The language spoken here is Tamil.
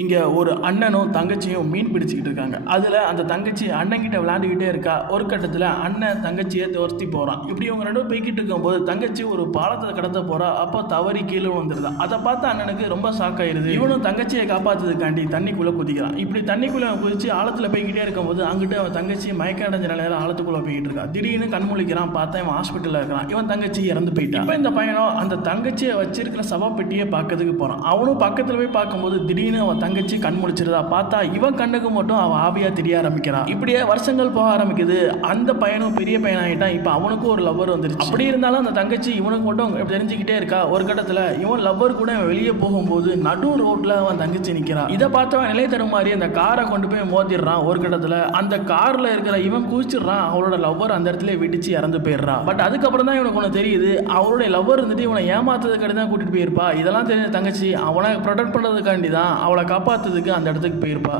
இங்க ஒரு அண்ணனும் தங்கச்சியும் மீன் பிடிச்சிக்கிட்டு இருக்காங்க. அதுல அந்த தங்கச்சி அண்ணன்கிட்ட விளையாண்டுக்கிட்டே இருக்கா. ஒரு கட்டத்துல அண்ணன் தங்கச்சியை துரத்தி போறான். இப்படி இவங்க ரெண்டு பேரும் போய்கிட்டு இருக்கும்போது தங்கச்சி ஒரு பாலத்தை கடத்த போறா. அப்போ தவறி கீழே வந்துருதா. அதை பார்த்து அண்ணனுக்கு ரொம்ப ஷாக் ஆயிருது. இவனும் தங்கச்சியை காப்பாத்துறதுக்காண்டி தண்ணிக்குள்ள குதிக்கிறான். இப்படி தண்ணிக்குள்ள குதிச்சு ஆழத்துல போய்கிட்டே இருக்கும்போது அங்கிட்ட அவன் தங்கச்சி மயக்க அடைஞ்ச நிலையில ஆழத்துக்குள்ள போய்கிட்டு இருக்கா. திடீர்னு கண்முழிக்கிறான். பார்த்தா இவன் ஹாஸ்பிட்டல்ல இருக்கிறான். இவன் தங்கச்சி இறந்து போயிட்டான். இப்போ இந்த பையனும் அந்த தங்கச்சியை வச்சிருக்கிற சவப்பெட்டியை பார்க்கறதுக்கு போறான். அவனும் பக்கத்துல போய் பார்க்கும்போது திடீர்னு அவன் தங்கச்சி கண் முழிச்சிருதா. பார்த்தா இவன் கண்ணுக்கு மட்டும் அவன் ஆவியா தெரிய ஆரம்பிக்கிறான். இப்படியே வருஷங்கள் போக ஆரம்பிக்குது. அந்த பையனும் பெரிய பையன் ஆகிட்டான். இப்போ அவனுக்கும் ஒரு லவ்வர் வந்துருச்சு. அப்படி இருந்தாலும் அந்த தங்கச்சி இவனுக்கு மட்டும் தெரிஞ்சுக்கிட்டே இருக்கா. ஒரு கட்டத்தில் இவன் லவ்வர் கூட வெளியே போகும்போது நடு ரோட்ல அவன் தங்கச்சி நிற்கிறான். இதை பார்த்தவன் நிலை தரும் மாதிரி அந்த காரை கொண்டு போய் மோதிடுறான். ஒரு கட்டத்தில் அந்த கார்ல இருக்கிற இவன் குதிச்சிடுறான். அவளோட லவ்வர் அந்த இடத்துல வெடிச்சு இறந்து போயிடுறான். பட் அதுக்கப்புறம் தான் இவனுக்கு ஒன்று தெரியுது. அவளுடைய லவ்வர் இருந்துட்டு இவனை ஏமாத்துறதுக்காண்டி தான் கூட்டிட்டு போயிருப்பா. இதெல்லாம் தெரிஞ்ச தங்கச்சி அவனை ப்ரொடெக்ட் பண்ணுறதுக்காண்டி தான் அவளை காப்பாற்றுறதுக்கு அந்த இடத்துக்கு போயிருப்பா.